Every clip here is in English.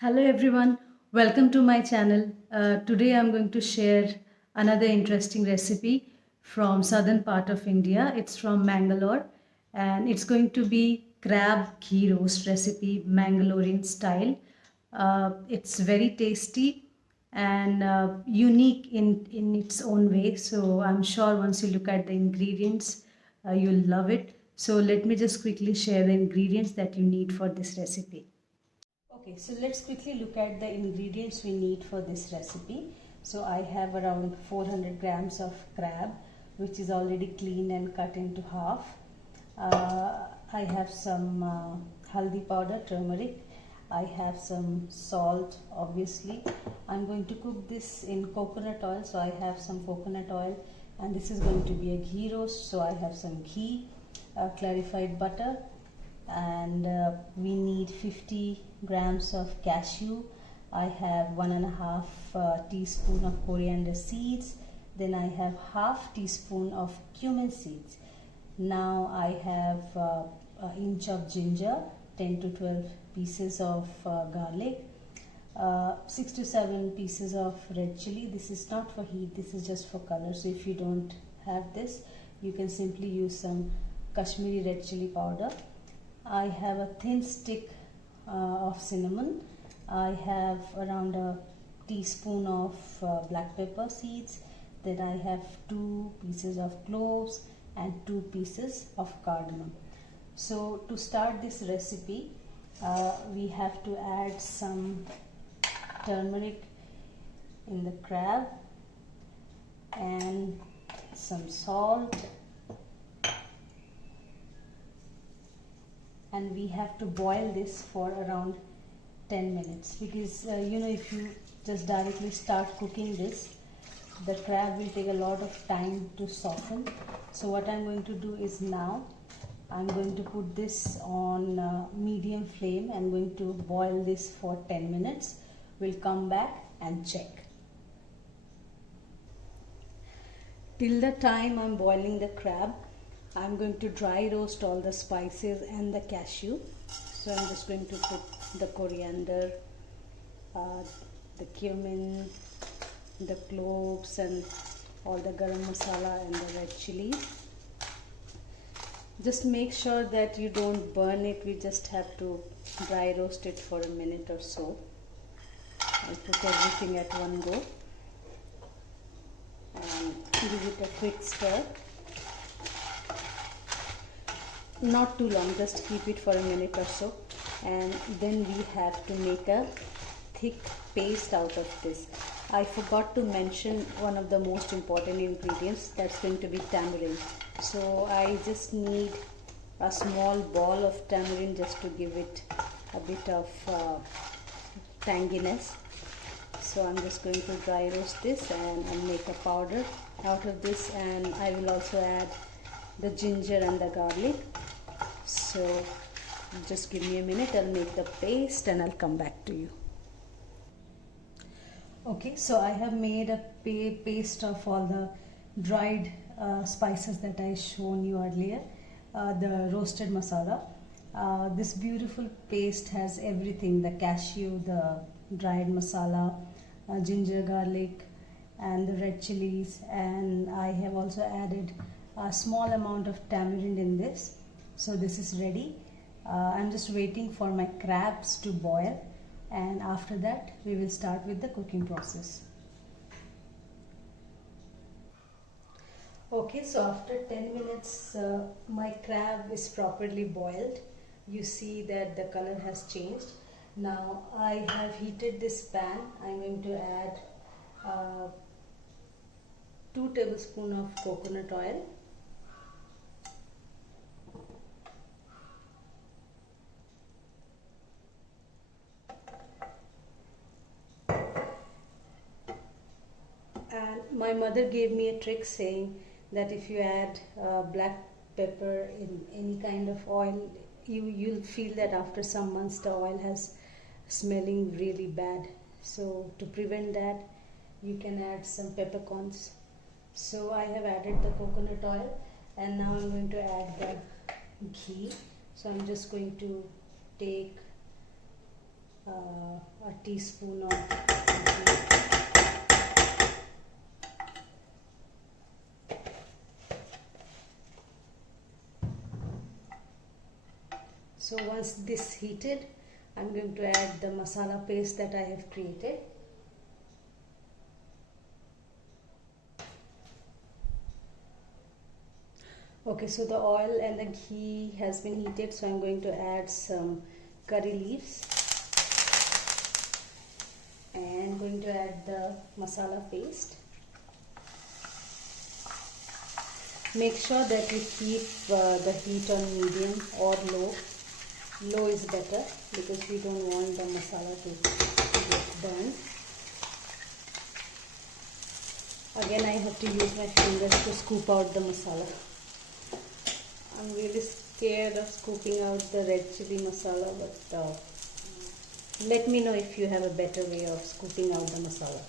Hello everyone, welcome to my channel. Today I'm going to share another interesting recipe from southern part of India. It's from Mangalore and it's going to be crab ghee roast recipe Mangalorean style. It's very tasty and unique in its own way. So I'm sure once you look at the ingredients, you'll love it. So let me just quickly share the ingredients that you need for this recipe. Okay, so let's quickly look at the ingredients we need for this recipe. So I have around 400 grams of crab, which is already cleaned and cut into half. I have some haldi powder, turmeric. I have some salt, obviously. I'm going to cook this in coconut oil, so I have some coconut oil, and this is going to be a ghee roast, so I have some ghee, clarified butter, and we need 50 grams of cashew. I have 1.5 teaspoon of coriander seeds. Then I have half teaspoon of cumin seeds. Now I have an inch of ginger, 10 to 12 pieces of garlic, 6 to 7 pieces of red chili. This is not for heat, this is just for color. So if you don't have this, you can simply use some Kashmiri red chili powder. I have a thin stick of cinnamon. I have around a teaspoon of black pepper seeds. Then I have 2 pieces of cloves and 2 pieces of cardamom. So to start this recipe, we have to add some turmeric in the crab and some salt, and we have to boil this for around 10 minutes because if you just directly start cooking this, the crab will take a lot of time to soften. So what I'm going to do is now I'm going to put this on medium flame. I'm going to boil this for 10 minutes. We'll come back and check. Till the time I'm boiling the crab, I'm going to dry roast all the spices and the cashew. So I'm just going to put the coriander, the cumin, the cloves and all the garam masala and the red chilies. Just make sure that you don't burn it. We just have to dry roast it for a minute or so. I'll put everything at one go and give it a quick stir. Not too long, just keep it for a minute or so, and then we have to make a thick paste out of this. I forgot to mention one of the most important ingredients, that's going to be tamarind. So I just need a small ball of tamarind just to give it a bit of tanginess. So I'm just going to dry roast this and make a powder out of this, and I will also add the ginger and the garlic. So just give me a minute, I'll make the paste and I'll come back to you. Okay, so I have made a paste of all the dried spices that I shown you earlier, the roasted masala. This beautiful paste has everything, the cashew, the dried masala, ginger, garlic and the red chilies, and I have also added a small amount of tamarind in this. So this is ready. I'm just waiting for my crabs to boil, and after that we will start with the cooking process. Okay, so after 10 minutes my crab is properly boiled. You see that the color has changed. Now I have heated this pan. I'm going to add 2 tablespoons of coconut oil, and my mother gave me a trick saying that if you add black pepper in any kind of oil, you'll feel that after some months the oil has smelling really bad. So to prevent that, you can add some peppercorns. So I have added the coconut oil, and now I'm going to add the ghee. So I'm just going to take a teaspoon of ghee. So once this heated, I'm going to add the masala paste that I have created. Okay, so the oil and the ghee has been heated, so I'm going to add some curry leaves and going to add the masala paste. Make sure that you keep the heat on medium or low. Low is better because we don't want the masala to get burned. Again, I have to use my fingers to scoop out the masala. I'm really scared of scooping out the red chili masala, but let me know if you have a better way of scooping out the masala.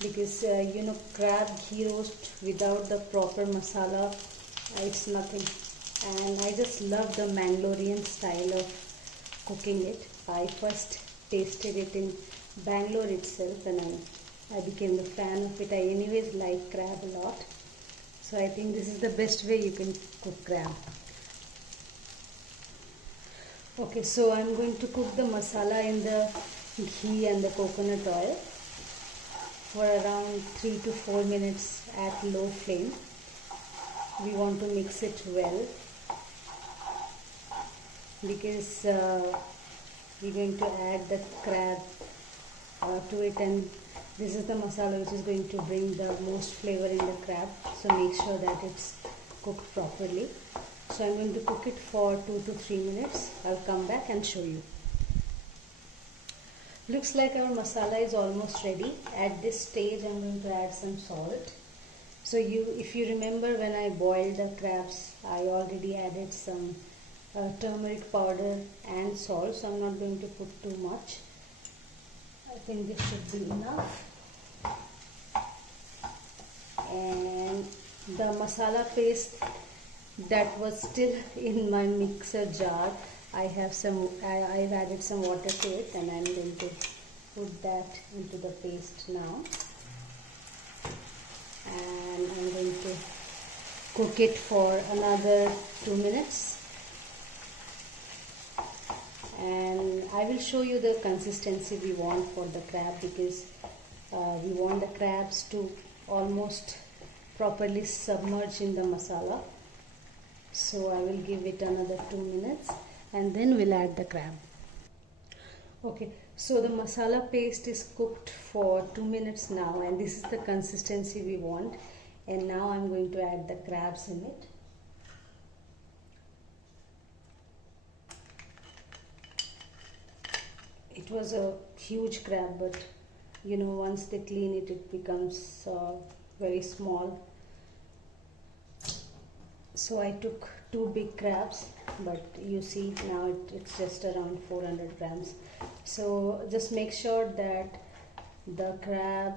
Because you know, crab ghee roast without the proper masala, it's nothing. And I just love the Mangalorean style of cooking it. I first tasted it in Bangalore itself and I became a fan of it. I anyways like crab a lot. So I think this is the best way you can cook crab. Okay, so I'm going to cook the masala in the ghee and the coconut oil for around 3 to 4 minutes at low flame. We want to mix it well because we're going to add the crab to it, and this is the masala which is going to bring the most flavor in the crab, so make sure that it's cooked properly. So I'm going to cook it for 2 to 3 minutes. I'll come back and show you. Looks like our masala is almost ready. At this stage I'm going to add some salt. So if you remember, when I boiled the crabs, I already added some turmeric powder and salt, so I'm not going to put too much. I think this should be enough. And the masala paste that was still in my mixer jar, I've added some water to it, and I'm going to put that into the paste now. And I'm going to cook it for another 2 minutes. And I will show you the consistency we want for the crab, because we want the crabs to almost properly submerge in the masala. So I will give it another 2 minutes and then we'll add the crab. Okay, so the masala paste is cooked for 2 minutes now, and this is the consistency we want. And now I'm going to add the crabs in it. It was a huge crab, but you know, once they clean it, it becomes very small. So I took 2 big crabs, but you see now it's just around 400 grams. So just make sure that the crab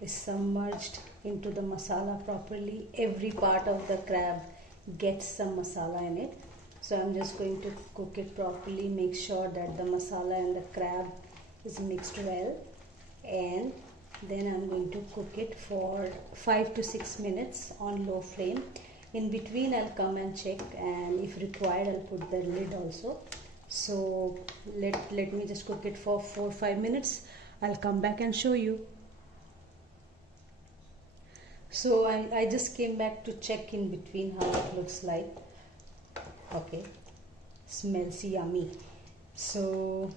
is submerged into the masala properly. Every part of the crab gets some masala in it. So I'm just going to cook it properly, make sure that the masala and the crab is mixed well, and then I'm going to cook it for 5 to 6 minutes on low flame. In between I'll come and check, and if required I'll put the lid also. So let me just cook it for 4 or 5 minutes. I'll come back and show you. So I just came back to check in between how it looks like. Okay, smells yummy. So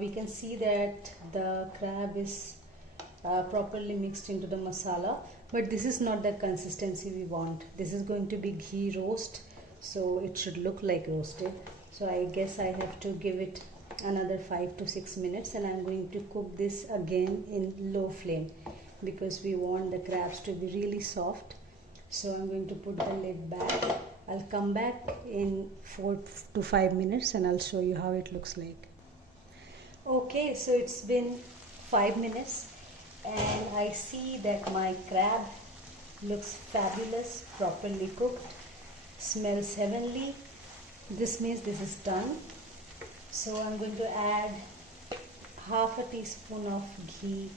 we can see that the crab is properly mixed into the masala, but this is not the consistency we want. This is going to be ghee roast, so it should look like roasted. So I guess I have to give it another 5 to 6 minutes, and I'm going to cook this again in low flame because we want the crabs to be really soft. So I'm going to put the lid back. I'll come back in 4 to 5 minutes and I'll show you how it looks like. Okay, so it's been 5 minutes and I see that my crab looks fabulous, properly cooked, smells heavenly, This means this is done. So I'm going to add half a teaspoon of ghee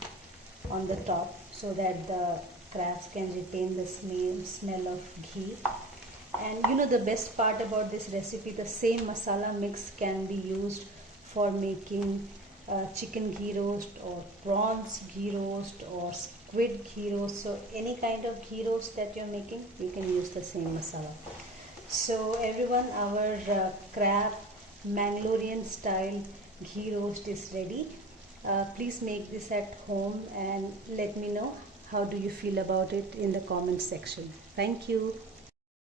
on the top so that the crabs can retain the smell of ghee. And you know the best part about this recipe, the same masala mix can be used for making chicken ghee roast or prawns ghee roast or squid ghee roast. So any kind of ghee roast that you're making, you can use the same masala. So everyone, our crab Mangalorean style ghee roast is ready. Please make this at home and let me know how do you feel about it in the comment section. Thank you.